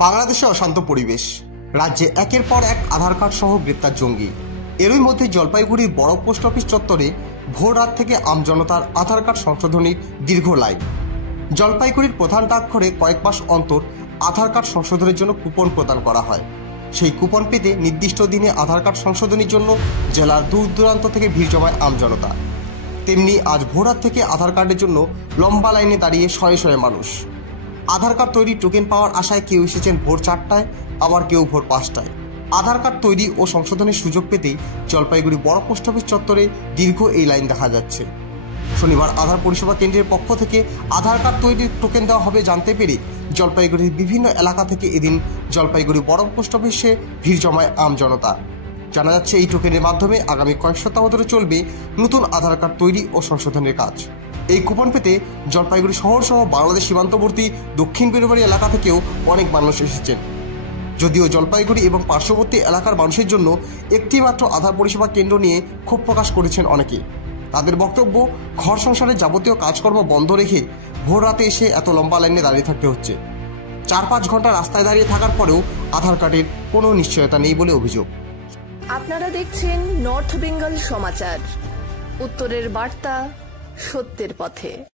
বাংলাদেশে অশান্ত পরিবেশ, রাজ্যে একের পর এক আধার কার্ড সহ গ্রেপ্তার জঙ্গি। এরই মধ্যে জলপাইগুড়ির বড় পোস্ট অফিস চত্বরে ভোর রাত থেকে আমজনতার আধার কার্ড সংশোধনীর দীর্ঘ লাইন। জলপাইগুড়ির প্রধান ডাকঘরে কয়েক মাস অন্তর আধার কার্ড সংশোধনের জন্য কুপন প্রদান করা হয়। সেই কুপন পেতে নির্দিষ্ট দিনে আধার কার্ড সংশোধনের জন্য জেলার দূর দূরান্ত থেকে ভিড় জমায় আমজনতা। তেমনি আজ ভোর রাত থেকে আধার কার্ডের জন্য লম্বা লাইনে দাঁড়িয়ে শয়ে শয়ে মানুষ। আধার কার্ড তৈরি টোকেন পাওয়ার আশায় কেউ এসেছেন ভোর 4টায়, আবার কেউ ভোর 5টায়। আধার কার্ড তৈরি ও সংশোধনের সুযোগ পেতেই জলপাইগুড়ি বড় পোস্ট অফিস চত্বরে দীর্ঘ এই লাইন দেখা যাচ্ছে। শনিবার আধার পরিষেবা কেন্দ্রের পক্ষ থেকে আধার কার্ড তৈরির টোকেন দেওয়া হবে জানতে পেরে জলপাইগুড়ির বিভিন্ন এলাকা থেকে এদিন জলপাইগুড়ি বড় পোস্ট অফিসে ভিড় জমায় আমজনতা। জানা যাচ্ছে এই টোকেনের মাধ্যমে আগামী কয়েক সপ্তাহ ধরে চলবে নতুন আধার কার্ড তৈরি ও সংশোধনের কাজ। এই কুপন পেতে জলপাইগুড়ি শহর সহ বাংলাদেশ সীমান্তবর্তী দক্ষিণ বেরুবাড়ি এলাকা থেকেও অনেক মানুষ এসেছেন। যদিও জলপাইগুড়ি এবং পার্শ্ববর্তী এলাকার মানুষের জন্য একটি মাত্র আধার পরিষেবা কেন্দ্র নিয়ে ক্ষোভ প্রকাশ করেছেন অনেকে। তাদের বক্তব্য, ঘর সংসারের যাবতীয় কাজকর্ম বন্ধ রেখে ভোর রাতে এসে এত লম্বা লাইনে দাঁড়িয়ে থাকতে হচ্ছে। 4-5 ঘন্টা রাস্তায় দাঁড়িয়ে থাকার পরেও আধার কার্ডের কোনো নিশ্চয়তা নেই বলে অভিযোগ। আপনারা দেখছেন নর্থ বেঙ্গল সমাচার, উত্তরের বার্তা, সত্যের পথে।